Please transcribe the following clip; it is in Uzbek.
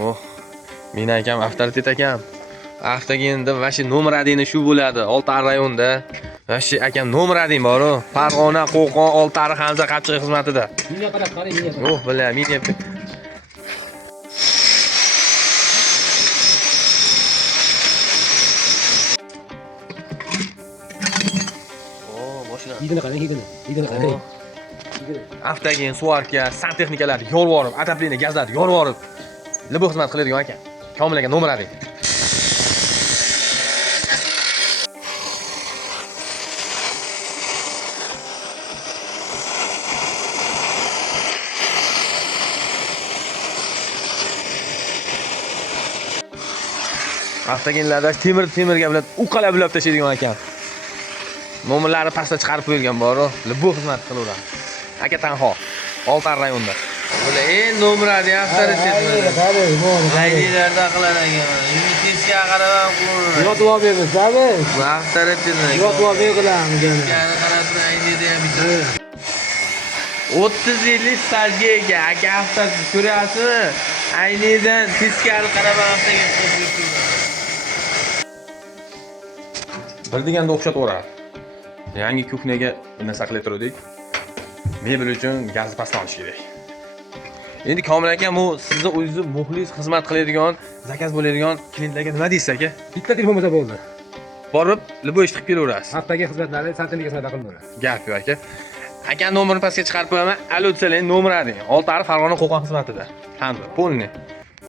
Oh, men akam avtoritet akam. Avtogenda vashi nomeradini shu bo'ladi. Oltiariq rayonida. Vashi akam nomerading bor-ku. Farg'ona, Qo'qon, Oltiariq Hamza qattiq xizmatida. Menga qarab qarang, menga. Oh, bilaman, men deb. Oh, mashina. Hidini qarang, hidini qarang. Avtogen, suvarka, santexnikalar yorvorib, ataplini gazlar yorvorib, libo xizmat qiladigan ekan. Komil aka nomerading. Avtogenlarda temir-temirga bilan uqalab ulab tashlaydigan ekan. Nomerlari pastga chiqarib qo'yilgan bor-ku, libo xizmat qilaveradi. Aka tanho, Oltiariq rayonida. Bula nomeradi avtoritet. Aynilarda qilar ekan. Investitsiya qarab ham qo'yur. Yotib olmaymiz, sabe? Bu avtoritet. Yotib olmay qilamiz. Yani qarasini aynida ham bitta. 30 yillik stajga ega, aka avtoritet ko'ryapsizmi? Aynidan teskari qarab avtoga chiqib. Bir deganda o'xshataveradi. Yangi kuxnyaga nima saqlay turdik? Mebel uchun gaz pastdan olish kerak. Endi Komil aka, bu sizni o'zingiz muxlis xizmat qiladigan, zakaz bo'ladigan klientlarga nima deysiz aka? Bitta telefon bo'lsa bo'ldi. Borib, libo eshitib kelaverasiz. Haftaga xizmatlari santimga xizmat qilib Gap yo'q aka. Aka nomerini pastga chiqarib qo'yaman. Alo desalar, nomerading. Oltiariq Farg'ona Qo'qon xizmatida. Hamza, polni.